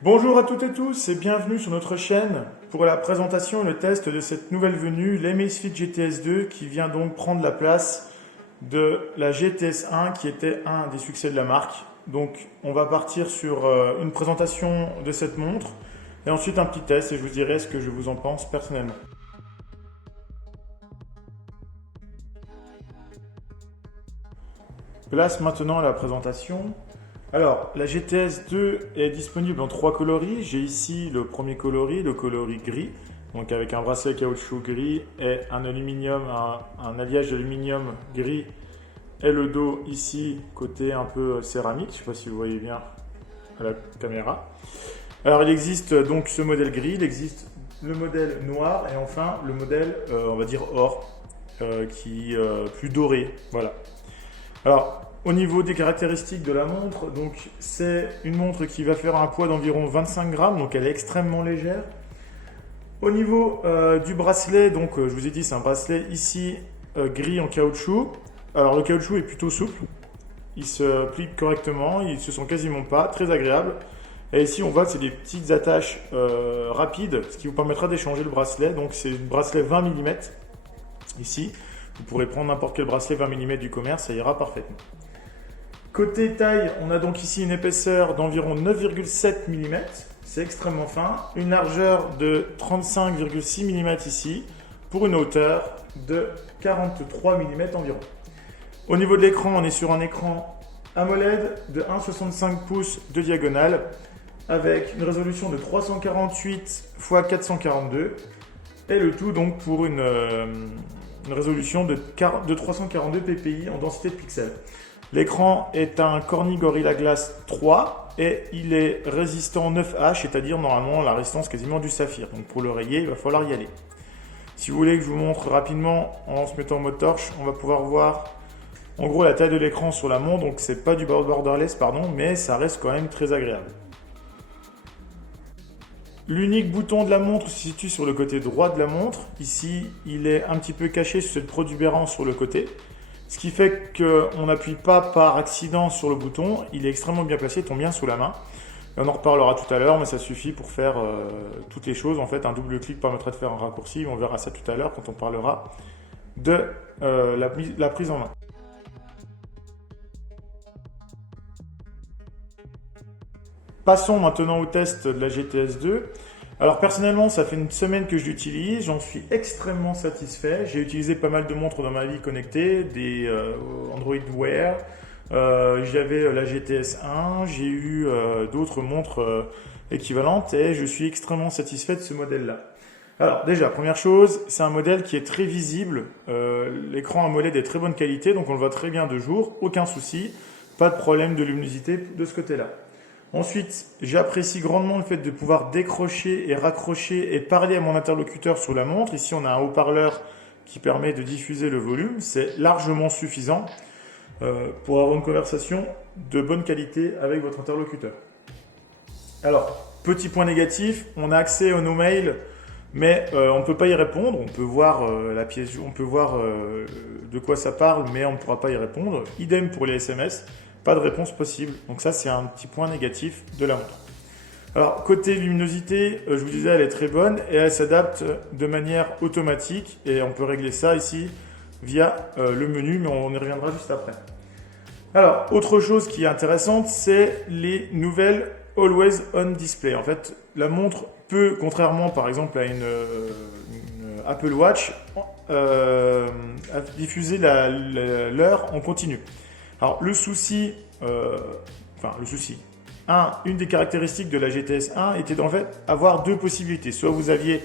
Bonjour à toutes et tous et bienvenue sur notre chaîne pour la présentation et le test de cette nouvelle venue, l'Amazfit GTS 2 qui vient donc prendre la place de la GTS 1 qui était un des succès de la marque. Donc on va partir sur une présentation de cette montre et ensuite un petit test et je vous dirai ce que je vous en pense personnellement. Place maintenant la présentation. Alors, la GTS 2 est disponible en trois coloris. J'ai ici le premier coloris, le coloris gris, donc avec un bracelet caoutchouc gris et un aluminium, un alliage d'aluminium gris et le dos ici côté un peu céramique. Je ne sais pas si vous voyez bien à la caméra. Alors, il existe donc ce modèle gris, il existe le modèle noir et enfin le modèle, on va dire or, qui plus doré. Voilà. Alors, au niveau des caractéristiques de la montre, donc c'est une montre qui va faire un poids d'environ 25 grammes, donc elle est extrêmement légère. Au niveau du bracelet, donc je vous ai dit c'est un bracelet ici gris en caoutchouc. Alors le caoutchouc est plutôt souple, il se plie correctement, il ne se sent quasiment pas, très agréable. Et ici on voit que c'est des petites attaches rapides, ce qui vous permettra d'échanger le bracelet. Donc c'est un bracelet 20 mm ici. Vous pourrez prendre n'importe quel bracelet 20 mm du commerce, ça ira parfaitement. Côté taille, on a donc ici une épaisseur d'environ 9,7 mm, c'est extrêmement fin. Une largeur de 35,6 mm ici, pour une hauteur de 43 mm environ. Au niveau de l'écran, on est sur un écran AMOLED de 1,65 pouces de diagonale, avec une résolution de 348 x 442, et le tout donc pour une résolution de 342 ppi en densité de pixels. L'écran est un Corning Gorilla Glass 3 et il est résistant 9H, c'est-à-dire normalement la résistance quasiment du saphir. Donc pour le rayer, il va falloir y aller. Si vous voulez que je vous montre rapidement en se mettant en mode torche, on va pouvoir voir en gros la taille de l'écran sur la montre. Donc c'est pas du borderless, pardon, mais ça reste quand même très agréable. L'unique bouton de la montre se situe sur le côté droit de la montre. Ici, il est un petit peu caché sur cette protubérance sur le côté. Ce qui fait qu'on n'appuie pas par accident sur le bouton, il est extrêmement bien placé, il tombe bien sous la main. Et on en reparlera tout à l'heure, mais ça suffit pour faire toutes les choses. En fait, un double clic permettrait de faire un raccourci, on verra ça tout à l'heure quand on parlera de la prise en main. Passons maintenant au test de la GTS 2. Alors personnellement, ça fait une semaine que je l'utilise, j'en suis extrêmement satisfait. J'ai utilisé pas mal de montres dans ma vie connectée, des Android Wear, j'avais la GTS 1, j'ai eu d'autres montres équivalentes et je suis extrêmement satisfait de ce modèle-là. Alors déjà, première chose, c'est un modèle qui est très visible, l'écran AMOLED est de très bonne qualité, donc on le voit très bien de jour, aucun souci, pas de problème de luminosité de ce côté-là. Ensuite, j'apprécie grandement le fait de pouvoir décrocher et raccrocher et parler à mon interlocuteur sur la montre. Ici, on a un haut-parleur qui permet de diffuser le volume. C'est largement suffisant pour avoir une conversation de bonne qualité avec votre interlocuteur. Alors, petit point négatif, on a accès à nos mails, mais on ne peut pas y répondre. On peut voir la pièce, on peut voir de quoi ça parle, mais on ne pourra pas y répondre. Idem pour les SMS. Pas de réponse possible. Donc ça, c'est un petit point négatif de la montre. Alors, côté luminosité, je vous disais, elle est très bonne et elle s'adapte de manière automatique. Et on peut régler ça ici via le menu, mais on y reviendra juste après. Alors, autre chose qui est intéressante, c'est les nouvelles Always On Display. En fait, la montre peut, contrairement par exemple à une Apple Watch, diffuser l'heure en continu. Alors le souci, une des caractéristiques de la GTS 1 était en fait avoir deux possibilités. Soit vous aviez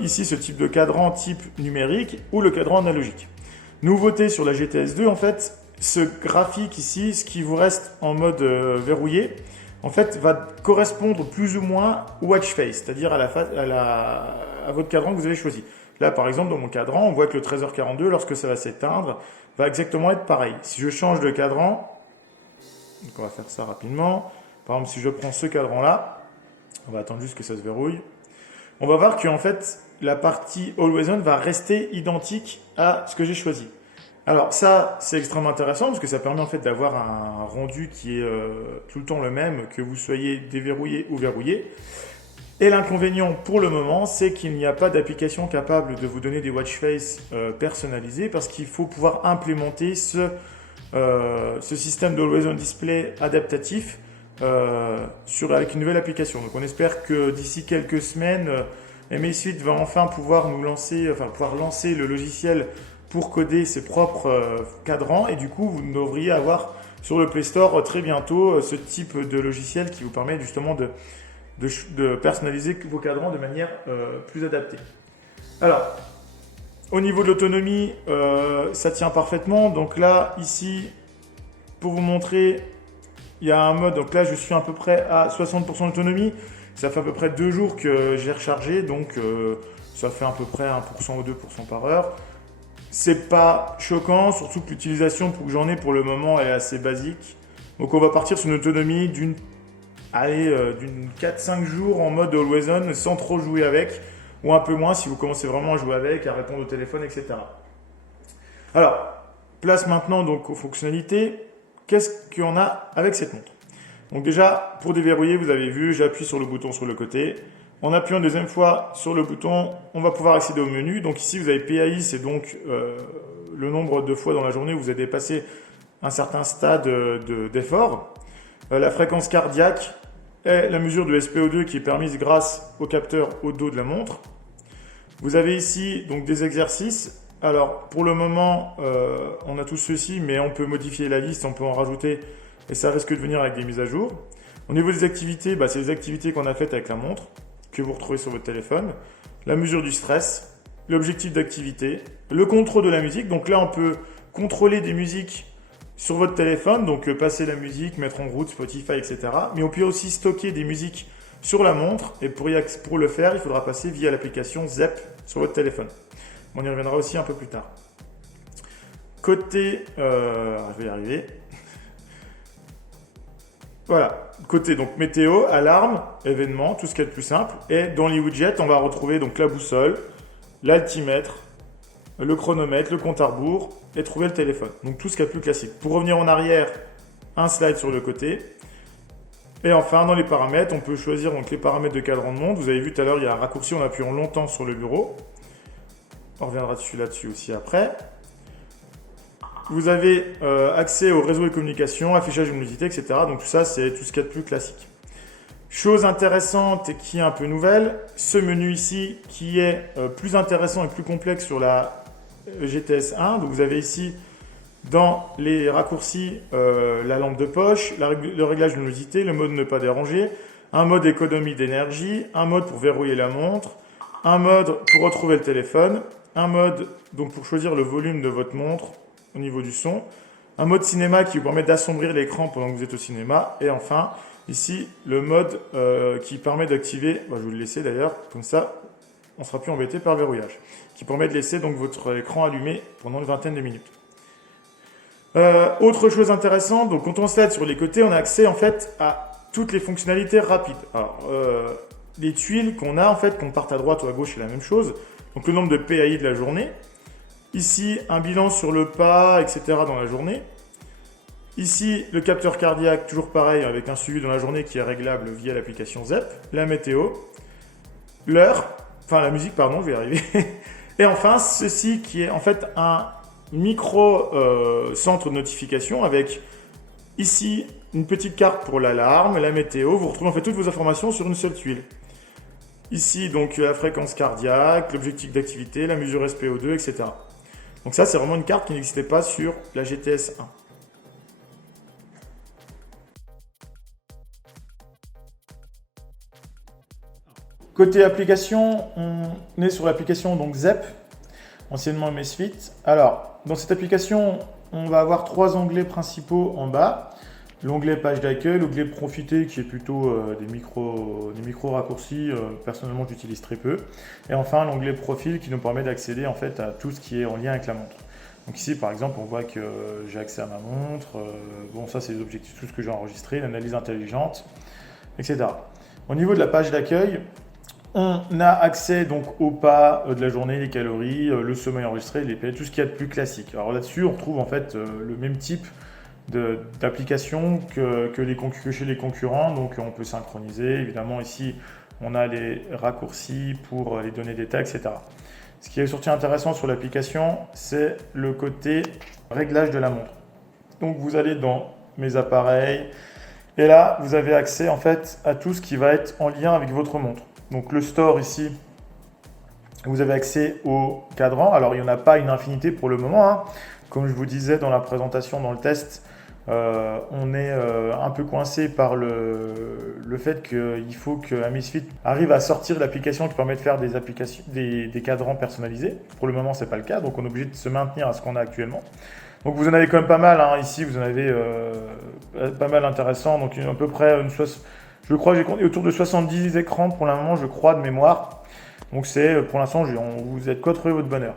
ici ce type de cadran type numérique ou le cadran analogique. Nouveauté sur la GTS 2, en fait, ce graphique ici, ce qui vous reste en mode verrouillé, en fait, va correspondre plus ou moins au watch face, c'est-à-dire à votre cadran que vous avez choisi. Là, par exemple, dans mon cadran, on voit que le 13h42, lorsque ça va s'éteindre, va exactement être pareil. Si je change de cadran, donc on va faire ça rapidement. Par exemple, si je prends ce cadran-là, on va attendre juste que ça se verrouille. On va voir qu'en fait, la partie Always On va rester identique à ce que j'ai choisi. Alors ça, c'est extrêmement intéressant parce que ça permet en fait d'avoir un rendu qui est tout le temps le même, que vous soyez déverrouillé ou verrouillé. Et l'inconvénient pour le moment, c'est qu'il n'y a pas d'application capable de vous donner des watch face personnalisés parce qu'il faut pouvoir implémenter ce système d'Always On Display adaptatif avec une nouvelle application. Donc on espère que d'ici quelques semaines, Amazfit va enfin pouvoir pouvoir lancer le logiciel pour coder ses propres cadrans et du coup vous devriez avoir sur le Play Store très bientôt ce type de logiciel qui vous permet justement de personnaliser vos cadrans de manière plus adaptée. Alors, au niveau de l'autonomie, ça tient parfaitement. Donc là, ici, pour vous montrer, il y a un mode. Donc là, je suis à peu près à 60% d'autonomie. Ça fait à peu près 2 jours que j'ai rechargé. Donc ça fait à peu près 1% ou 2% par heure. C'est pas choquant, surtout que l'utilisation que j'en ai pour le moment est assez basique. Donc on va partir sur une autonomie d'une 4-5 jours en mode Always On sans trop jouer avec, ou un peu moins si vous commencez vraiment à jouer avec, à répondre au téléphone, etc. Alors, place maintenant donc aux fonctionnalités. Qu'est-ce qu'on a avec cette montre? Donc déjà, pour déverrouiller, vous avez vu, j'appuie sur le bouton sur le côté. En appuyant une deuxième fois sur le bouton, on va pouvoir accéder au menu. Donc ici, vous avez PAI, c'est donc le nombre de fois dans la journée où vous avez dépassé un certain stade d'effort. La fréquence cardiaque et la mesure de SpO2 qui est permise grâce au capteur au dos de la montre. Vous avez ici donc des exercices. Alors pour le moment, on a tous ceux-ci, mais on peut modifier la liste, on peut en rajouter et ça risque de venir avec des mises à jour. Au niveau des activités, c'est les activités qu'on a faites avec la montre que vous retrouvez sur votre téléphone. La mesure du stress, l'objectif d'activité, le contrôle de la musique. Donc là, on peut contrôler des musiques sur votre téléphone, donc passer la musique, mettre en route Spotify, etc. Mais on peut aussi stocker des musiques sur la montre et pour le faire, il faudra passer via l'application Zepp sur votre téléphone. On y reviendra aussi un peu plus tard. Côté, je vais y arriver. Voilà, côté donc météo, alarme, événement, tout ce qui est le plus simple. Et dans les widgets, on va retrouver donc la boussole, l'altimètre, le chronomètre, le compte à rebours et trouver le téléphone. Donc tout ce qui est le plus classique. Pour revenir en arrière, un slide sur le côté. Et enfin, dans les paramètres, on peut choisir donc les paramètres de cadran de montre. Vous avez vu tout à l'heure, il y a un raccourci en appuyant longtemps sur le bureau. On reviendra là-dessus aussi après. Vous avez accès au réseau de communication, affichage de luminosité, etc. Donc tout ça, c'est tout ce qu'il y a de plus classique. Chose intéressante et qui est un peu nouvelle, ce menu ici qui est plus intéressant et plus complexe sur la GTS 1. Donc vous avez ici dans les raccourcis la lampe de poche, le réglage de luminosité, le mode ne pas déranger, un mode économie d'énergie, un mode pour verrouiller la montre, un mode pour retrouver le téléphone, un mode donc pour choisir le volume de votre montre au niveau du son, un mode cinéma qui vous permet d'assombrir l'écran pendant que vous êtes au cinéma, et enfin ici le mode qui permet d'activer, je vais vous le laisser d'ailleurs, comme ça on ne sera plus embêté par le verrouillage, qui permet de laisser donc votre écran allumé pendant une vingtaine de minutes. Autre chose intéressante, donc quand on slide sur les côtés, on a accès en fait à toutes les fonctionnalités rapides. Alors, les tuiles qu'on a en fait, qu'on parte à droite ou à gauche, c'est la même chose. Donc le nombre de PAI de la journée. Ici, un bilan sur le pas, etc. dans la journée. Ici, le capteur cardiaque, toujours pareil, avec un suivi dans la journée qui est réglable via l'application Zepp. La météo, l'heure, la musique, pardon, je vais y arriver. Et enfin, ceci qui est en fait un micro centre de notification avec ici une petite carte pour l'alarme, la météo. Vous retrouvez en fait toutes vos informations sur une seule tuile. Ici, donc, la fréquence cardiaque, l'objectif d'activité, la mesure SpO2, etc. Donc ça, c'est vraiment une carte qui n'existait pas sur la GTS 1. Côté application, on est sur l'application donc Zepp, anciennement Amazfit. Alors, dans cette application, on va avoir 3 onglets principaux en bas. L'onglet page d'accueil, l'onglet profiter qui est plutôt des micro raccourcis, personnellement j'utilise très peu. Et enfin l'onglet profil qui nous permet d'accéder en fait à tout ce qui est en lien avec la montre. Donc ici par exemple on voit que j'ai accès à ma montre, ça c'est les objectifs, tout ce que j'ai enregistré, l'analyse intelligente, etc. Au niveau de la page d'accueil, On a accès donc aux pas de la journée, les calories, le sommeil enregistré, les paiements, tout ce qu'il y a de plus classique. Alors là-dessus, on retrouve en fait le même type d'application que chez les concurrents. Donc on peut synchroniser. Évidemment, ici, on a les raccourcis pour les données d'état, etc. Ce qui est surtout intéressant sur l'application, c'est le côté réglage de la montre. Donc vous allez dans mes appareils et là, vous avez accès en fait à tout ce qui va être en lien avec votre montre. Donc le store ici, vous avez accès au cadran. Alors il n'y en a pas une infinité pour le moment, hein. Comme je vous disais dans la présentation, dans le test, on est un peu coincé par le fait qu'il faut que Amazfit arrive à sortir l'application qui permet de faire des cadrans personnalisés. Pour le moment, ce n'est pas le cas, donc on est obligé de se maintenir à ce qu'on a actuellement. Donc vous en avez quand même pas mal, hein. Ici vous en avez pas mal intéressant, donc à peu près je crois que j'ai compté autour de 70 écrans pour le moment, je crois, de mémoire. Donc c'est pour l'instant, vous êtes trouvé votre bonheur.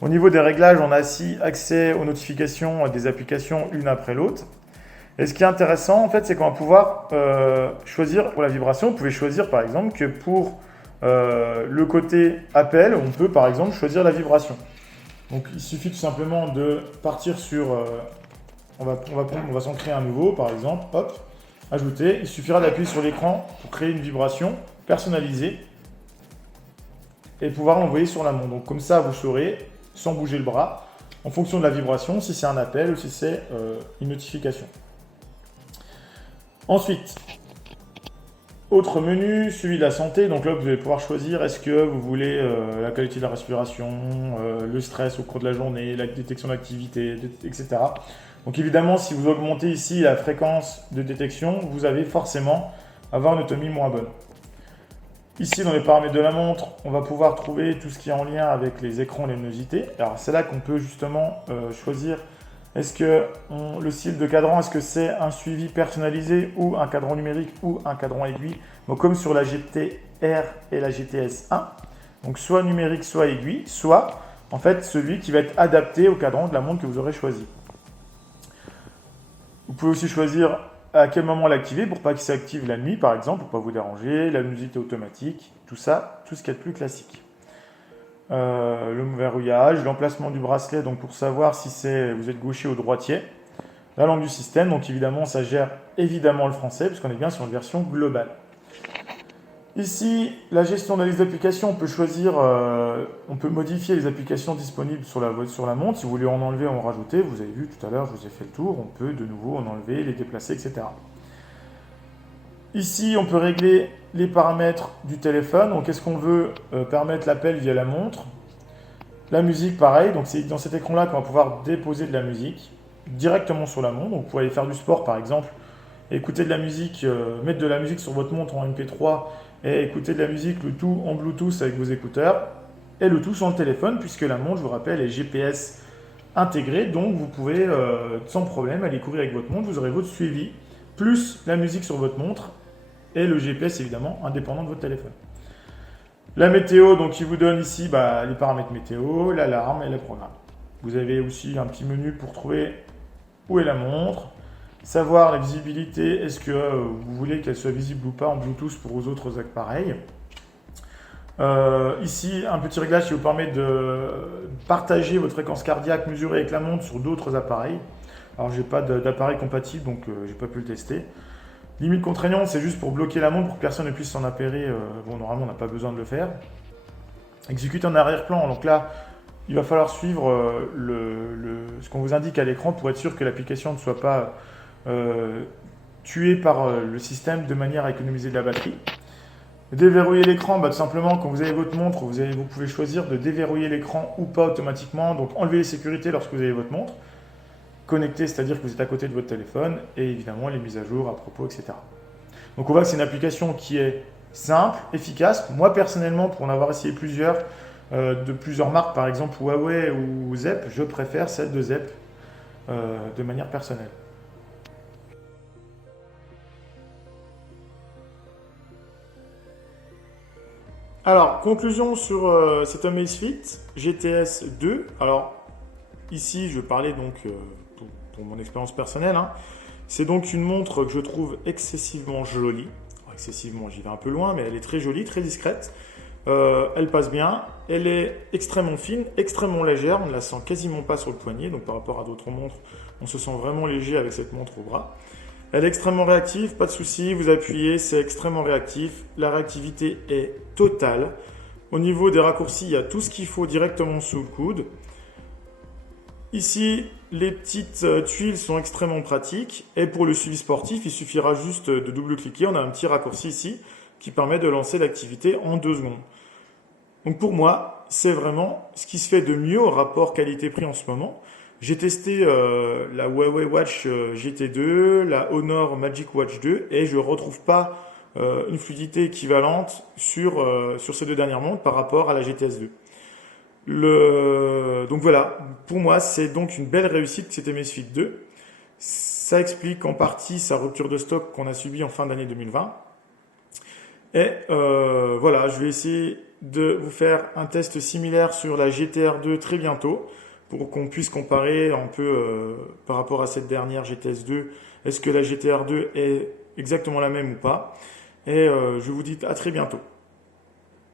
Au niveau des réglages, on a aussi accès aux notifications des applications une après l'autre. Et ce qui est intéressant, en fait, c'est qu'on va pouvoir choisir pour la vibration. Vous pouvez choisir, par exemple, que pour le côté appel, on peut, par exemple, choisir la vibration. Donc, il suffit tout simplement de partir sur... on va s'en créer un nouveau, par exemple. Hop, ajouter. Il suffira d'appuyer sur l'écran pour créer une vibration personnalisée et pouvoir l'envoyer sur la montre. Donc, comme ça, vous saurez, sans bouger le bras, en fonction de la vibration, si c'est un appel ou si c'est une notification. Ensuite, autre menu, celui de la santé. Donc là, vous allez pouvoir choisir est-ce que vous voulez la qualité de la respiration, le stress au cours de la journée, la détection d'activité, etc. Donc évidemment, si vous augmentez ici la fréquence de détection, vous allez forcément avoir une autonomie moins bonne. Ici, dans les paramètres de la montre, on va pouvoir trouver tout ce qui est en lien avec les écrans luminosité. Alors c'est là qu'on peut justement choisir est-ce que le style de cadran, est-ce que c'est un suivi personnalisé ou un cadran numérique ou un cadran aiguille. Donc comme sur la GTR et la GTS 1, donc soit numérique, soit aiguille, soit en fait celui qui va être adapté au cadran de la montre que vous aurez choisi. Vous pouvez aussi choisir à quel moment l'activer pour pas qu'il s'active la nuit par exemple, pour pas vous déranger, la musique automatique, tout ça, tout ce qu'il y a de plus classique. Le verrouillage, l'emplacement du bracelet, donc pour savoir si vous êtes gaucher ou droitier, la langue du système, donc évidemment ça gère évidemment le français puisqu'on est bien sur une version globale. Ici, la gestion de la liste d'applications, on peut choisir, on peut modifier les applications disponibles sur la montre. Si vous voulez en enlever ou en rajouter, vous avez vu tout à l'heure, je vous ai fait le tour, on peut de nouveau en enlever, les déplacer, etc. Ici, on peut régler les paramètres du téléphone. Donc, est-ce qu'on veut permettre l'appel via la montre? La musique, pareil. Donc, c'est dans cet écran-là qu'on va pouvoir déposer de la musique directement sur la montre. Donc, vous pouvez aller faire du sport, par exemple, écouter de la musique, mettre de la musique sur votre montre en MP3 et écouter de la musique, le tout en Bluetooth avec vos écouteurs et le tout sur le téléphone, puisque la montre, je vous rappelle, est GPS intégrée. Donc, vous pouvez sans problème aller courir avec votre montre. Vous aurez votre suivi, plus la musique sur votre montre et le GPS évidemment indépendant de votre téléphone. La météo, donc il vous donne ici les paramètres météo, l'alarme et le programme. Vous avez aussi un petit menu pour trouver où est la montre, savoir la visibilité, est-ce que vous voulez qu'elle soit visible ou pas en Bluetooth pour vos autres appareils. Ici, un petit réglage qui vous permet de partager votre fréquence cardiaque mesurée avec la montre sur d'autres appareils. Alors, j'ai pas d'appareil compatible, donc j'ai pas pu le tester. Limite contraignante, c'est juste pour bloquer la montre pour que personne ne puisse s'en appairer. Bon, normalement, on n'a pas besoin de le faire. Exécuter en arrière-plan. Donc là, il va falloir suivre ce qu'on vous indique à l'écran pour être sûr que l'application ne soit pas tuée par le système de manière à économiser de la batterie. Déverrouiller l'écran, tout simplement, quand vous avez votre montre, vous pouvez choisir de déverrouiller l'écran ou pas automatiquement. Donc, enlever les sécurités lorsque vous avez votre montre. Connecté, c'est-à-dire que vous êtes à côté de votre téléphone, et évidemment les mises à jour à propos, etc. Donc on voit que c'est une application qui est simple, efficace. Moi personnellement, pour en avoir essayé plusieurs, de plusieurs marques, par exemple Huawei ou Zepp, je préfère celle de Zepp de manière personnelle. Alors, conclusion sur cet Amazfit GTS 2. Alors, ici, je parlais donc pour mon expérience personnelle. Hein. C'est donc une montre que je trouve excessivement jolie. Alors, excessivement, j'y vais un peu loin, mais elle est très jolie, très discrète. Elle passe bien, elle est extrêmement fine, extrêmement légère, on ne la sent quasiment pas sur le poignet, donc par rapport à d'autres montres, on se sent vraiment léger avec cette montre au bras. Elle est extrêmement réactive, pas de souci, vous appuyez, c'est extrêmement réactif, la réactivité est totale. Au niveau des raccourcis, il y a tout ce qu'il faut directement sous le coude. Ici, les petites tuiles sont extrêmement pratiques, et pour le suivi sportif, il suffira juste de double-cliquer, on a un petit raccourci ici qui permet de lancer l'activité en 2 secondes. Donc pour moi, c'est vraiment ce qui se fait de mieux au rapport qualité-prix en ce moment. J'ai testé la Huawei Watch GT2, la Honor Magic Watch 2 et je ne retrouve pas une fluidité équivalente sur ces 2 dernières montres par rapport à la GTS 2. Donc voilà, pour moi, c'est donc une belle réussite cette Amazfit 2. Ça explique en partie sa rupture de stock qu'on a subie en fin d'année 2020. Et voilà, je vais essayer de vous faire un test similaire sur la GTR 2 très bientôt pour qu'on puisse comparer un peu par rapport à cette dernière GTS 2. Est-ce que la GTR 2 est exactement la même ou pas? Et je vous dis à très bientôt.